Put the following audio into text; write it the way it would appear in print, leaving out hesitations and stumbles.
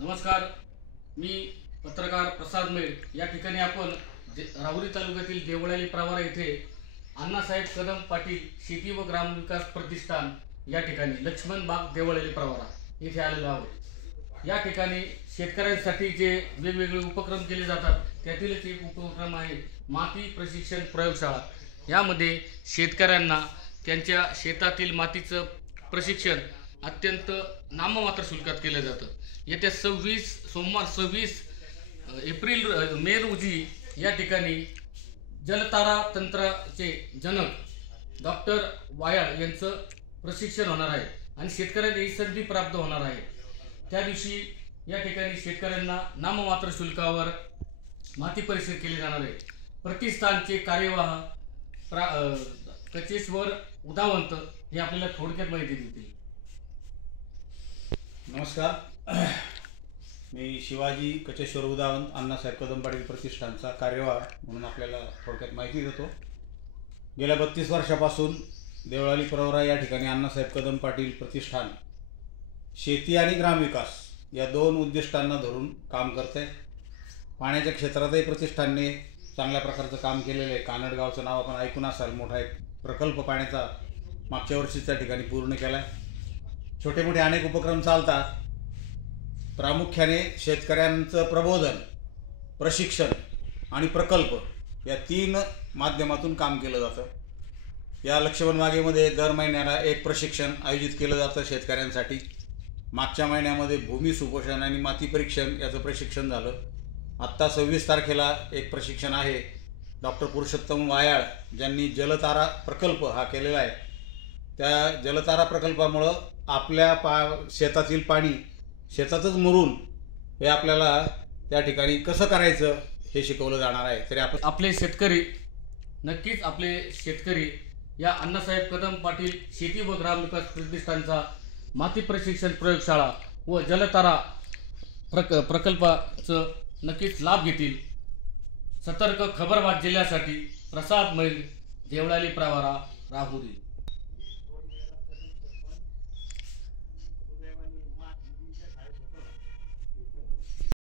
नमस्कार, मी पत्रकार प्रसाद मेळ। या ठिकाणी आपण राहुरी तालुक्यातील देवळाली प्रवरा येथे अण्णासाहेब कदम पाटील शेती व ग्रामविकास प्रतिष्ठान या ठिकाणी लक्ष्मण बाग देवळाली प्रवरा येथे आलेलो आहोत। या ठिकाणी शेतकऱ्यांसाठी जे वेगवेगळे उपक्रम केले जातात त्यातीलच एक उपक्रम आहे माती प्रशिक्षण प्रयोगशाळा। यामध्ये शेतकऱ्यांना त्यांच्या शेतातील मातीचं प्रशिक्षण अत्यंत नाममात्र शुल्कात केलं जातं। येत्या सोमवार 26 एप्रिल मे रोजी या ठिकाणी जलतारा तंत्राचे जनक डॉक्टर वायाळ यांचं प्रशिक्षण होणार आहे आणि शेतकऱ्यांना ही संधी प्राप्त होणार आहे। त्या दिवशी या ठिकाणी शेतकऱ्यांना नाममात्र शुल्कावर माती परीक्षण केले जाणार आहे। प्रतिष्ठानचे कार्यवाह कचेश्वर उदावंत हे आपल्याला थोडक्यात माहिती देतील। नमस्कार, मी शिवाजी कचेश्वर उदावंत अण्णासाहेब कदम पाटील प्रतिष्ठानचा कार्यवाह म्हणून आपल्याला थोडक्यात माहिती देतो। गेल्या 32 वर्षापासून देवळाली प्रवरा या ठिकाणी अण्णासाहेब कदम पाटील प्रतिष्ठान शेती आणि ग्रामविकास या दोन उद्दिष्टांना धरून काम करते। पाण्याच्या क्षेत्रातही प्रतिष्ठानने चांगल्या प्रकारचं काम केलेलं आहे। कानडगावचं नाव आपण ऐकून असाल, मोठा एक प्रकल्प पाण्याचा मागच्या वर्षीच त्या ठिकाणी पूर्ण केला आहे। छोटे मोठे अनेक उपक्रम चालतात। प्रामुख्याने शेतकऱ्यांचं प्रबोधन, प्रशिक्षण आणि प्रकल्प या 3 माध्यमातून काम केलं जातं। या लक्ष्मण बागेमध्ये दर महिन्याला एक प्रशिक्षण आयोजित केलं जातं शेतकऱ्यांसाठी। मागच्या महिन्यामध्ये भूमी सुपोषण आणि माती परीक्षण याचं प्रशिक्षण झालं। आत्ता 26 तारखेला एक प्रशिक्षण आहे डॉक्टर पुरुषोत्तम वायाळ ज्यांनी जलतारा प्रकल्प हा केलेला आहे। त्या जलतारा प्रकल्पामुळं आपल्या शेतातील पाणी शेतातच मुरून हे आपल्याला त्या ठिकाणी कसं करायचं हे शिकवलं जाणार आहे। तरी आपले शेतकरी नक्कीच आपले शेतकरी या अण्णासाहेब कदम पाटील शेती व ग्रामविकास प्रतिष्ठानचा माती प्रशिक्षण प्रयोगशाळा व जलतारा प्रकल्पाचं नक्कीच लाभ घेतील। सतर्क खबरबाज जिल्ह्यासाठी प्रसाद मैल, देवळाली प्रवरा, राहुरी।